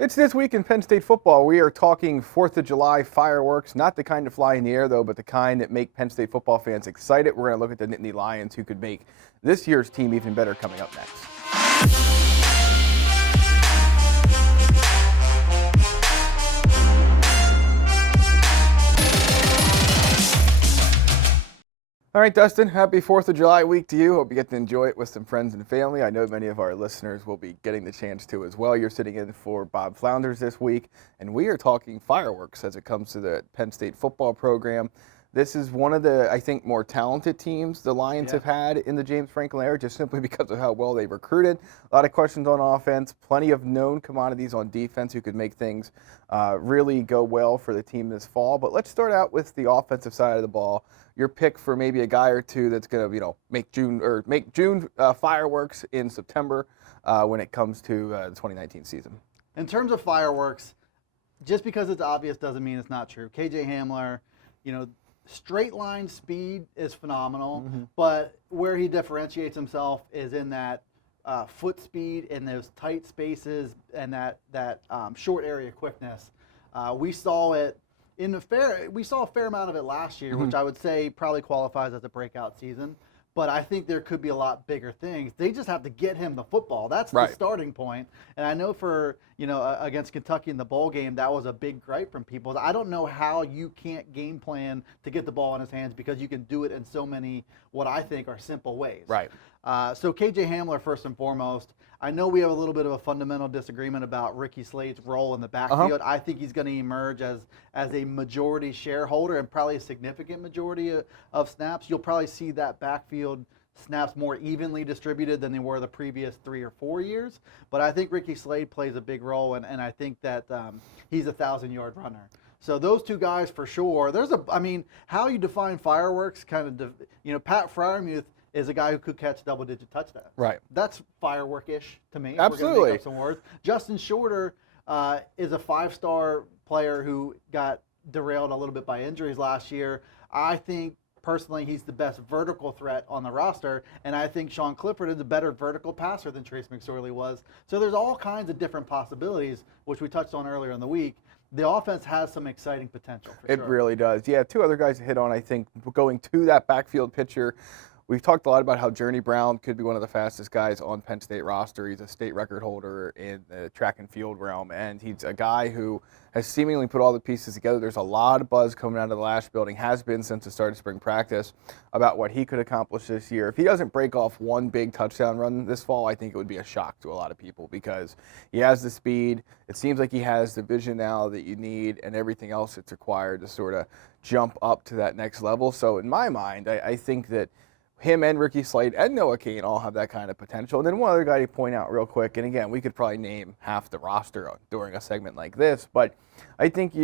It's This Week in Penn State football. We are talking 4th of July fireworks, not the kind to fly in the air, though, but the kind that make Penn State football fans excited. We're going to look at the Nittany Lions, who could make this year's team even better, coming up next. All right, Dustin, happy 4th of July week to you. Hope you get to enjoy it with some friends and family. I know many of our listeners will be getting the chance to as well. You're sitting in for Bob Flounders this week, and we are talking fireworks as it comes to the Penn State football program. This is one of the, I think, more talented teams the Lions have had in the James Franklin era, just simply because of how well they've recruited. A lot of questions on offense, plenty of known commodities on defense who could make things really go well for the team this fall. But let's start out with the offensive side of the ball. Your pick for maybe a guy or two that's going to, make June fireworks in September when it comes to the 2019 season. In terms of fireworks, just because it's obvious doesn't mean it's not true. KJ Hamler, straight line speed is phenomenal, but where he differentiates himself is in that foot speed in those tight spaces and that short area quickness. We saw it we saw a fair amount of it last year, which I would say probably qualifies as a breakout season. But I think there could be a lot bigger things. They just have to get him the football. That's the starting point. And I know for, against Kentucky in the bowl game, that was a big gripe from people. I don't know how you can't game plan to get the ball in his hands because you can do it in so many, what I think are simple ways. Right. So KJ Hamler, first and foremost, I know we have a little bit of a fundamental disagreement about Ricky Slade's role in the backfield. I think he's going to emerge as a majority shareholder and probably a significant majority of snaps. You'll probably see that backfield snaps more evenly distributed than they were the previous 3 or 4 years. But I think Ricky Slade plays a big role, and I think that he's a 1,000-yard runner. So those two guys for sure. How you define fireworks Pat Freiermuth is a guy who could catch double-digit touchdowns. Right. That's firework-ish to me. Absolutely. We're going to make up some words. Justin Shorter is a 5-star player who got derailed a little bit by injuries last year. I think, personally, he's the best vertical threat on the roster, and I think Sean Clifford is a better vertical passer than Trace McSorley was. So there's all kinds of different possibilities, which we touched on earlier in the week. The offense has some exciting potential, for sure. It really does. Yeah, two other guys to hit on, I think, going to that backfield picture. We've talked a lot about how Journey Brown could be one of the fastest guys on Penn State roster. He's a state record holder in the track and field realm, and he's a guy who has seemingly put all the pieces together. There's a lot of buzz coming out of the Lash building, has been since the start of spring practice, about what he could accomplish this year. If he doesn't break off one big touchdown run this fall, I think it would be a shock to a lot of people because he has the speed. It seems like he has the vision now that you need and everything else that's required to sort of jump up to that next level. So in my mind, I think that him and Ricky Slade and Noah Cain all have that kind of potential. And then one other guy to point out real quick, and again, we could probably name half the roster during a segment like this, but I think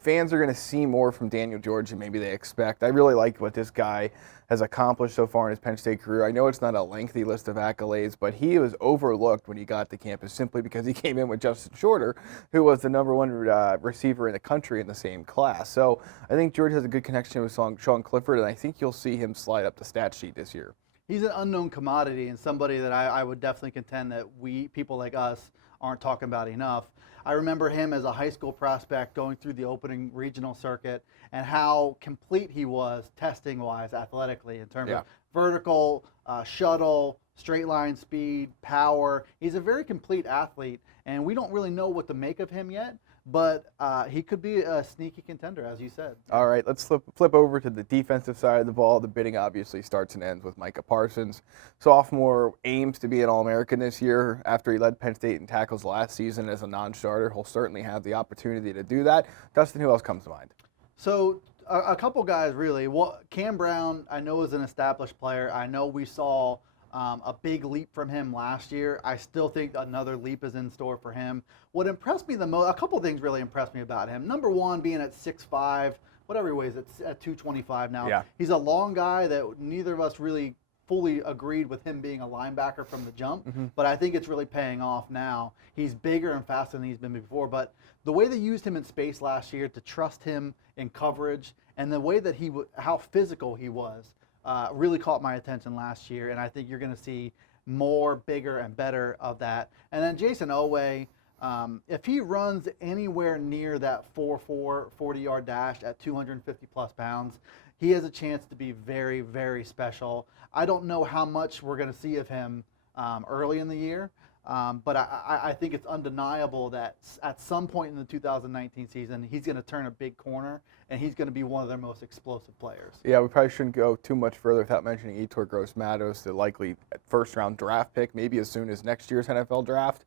fans are going to see more from Daniel George than maybe they expect. I really like what this guy has accomplished so far in his Penn State career. I know it's not a lengthy list of accolades, but he was overlooked when he got to campus simply because he came in with Justin Shorter, who was the #1 receiver in the country in the same class. So I think George has a good connection with Sean Clifford, and I think you'll see him slide up the stat sheet this year. He's an unknown commodity and somebody that I would definitely contend that people like us aren't talking about enough. I remember him as a high school prospect going through the opening regional circuit and how complete he was testing-wise athletically in terms of vertical, shuttle, straight line speed, power. He's a very complete athlete, and we don't really know what to make of him yet, but he could be a sneaky contender, as you said. All right, let's flip over to the defensive side of the ball. The bidding obviously starts and ends with Micah Parsons. Sophomore aims to be an All-American this year. After he led Penn State in tackles last season as a non-starter, he'll certainly have the opportunity to do that. Dustin, who else comes to mind? So a couple guys, really. Cam Brown, I know, is an established player. I know we saw a big leap from him last year. I still think another leap is in store for him. What impressed me the most, a couple things really impressed me about him. Number one, being at 6'5", whatever he weighs, it's at 225 now. Yeah. He's a long guy that neither of us really fully agreed with him being a linebacker from the jump, but I think it's really paying off now. He's bigger and faster than he's been before, but the way they used him in space last year to trust him in coverage and the way that how physical he was really caught my attention last year, and I think you're going to see more, bigger, and better of that. And then Jason Oweh, If he runs anywhere near that 4.4 40-yard dash at 250-plus pounds, he has a chance to be very, very special. I don't know how much we're going to see of him early in the year, but I think it's undeniable that at some point in the 2019 season, he's going to turn a big corner, and he's going to be one of their most explosive players. Yeah, we probably shouldn't go too much further without mentioning Yetur Gross-Matos, the likely first-round draft pick, maybe as soon as next year's NFL draft.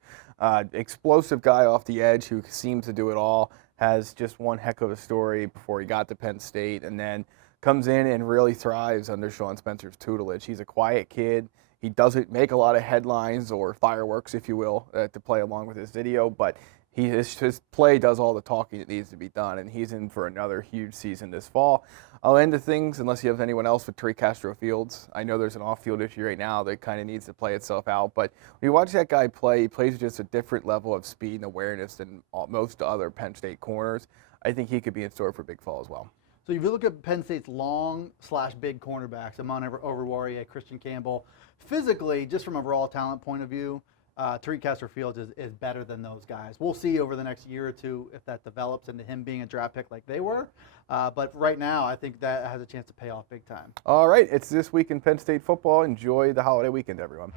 Explosive guy off the edge who seems to do it all, has just one heck of a story before he got to Penn State, and then comes in and really thrives under Sean Spencer's tutelage. He's a quiet kid. He doesn't make a lot of headlines or fireworks, if you will, to play along with his video, but his play does all the talking that needs to be done, and he's in for another huge season this fall. I'll end the things, unless you have anyone else, with castro-fields. I know there's an off-field issue right now that kind of needs to play itself out, but when you watch that guy play, he plays with just a different level of speed and awareness than most other Penn State corners. I think he could be in store for big fall as well. So if you look at Penn State's long/big cornerbacks, Amon Oruwariye, Christian Campbell, physically, just from a raw talent point of view, castro-fields is better than those guys. We'll see over the next year or two if that develops into him being a draft pick like they were. But right now, I think that has a chance to pay off big time. All right, it's This Week in Penn State Football. Enjoy the holiday weekend, everyone.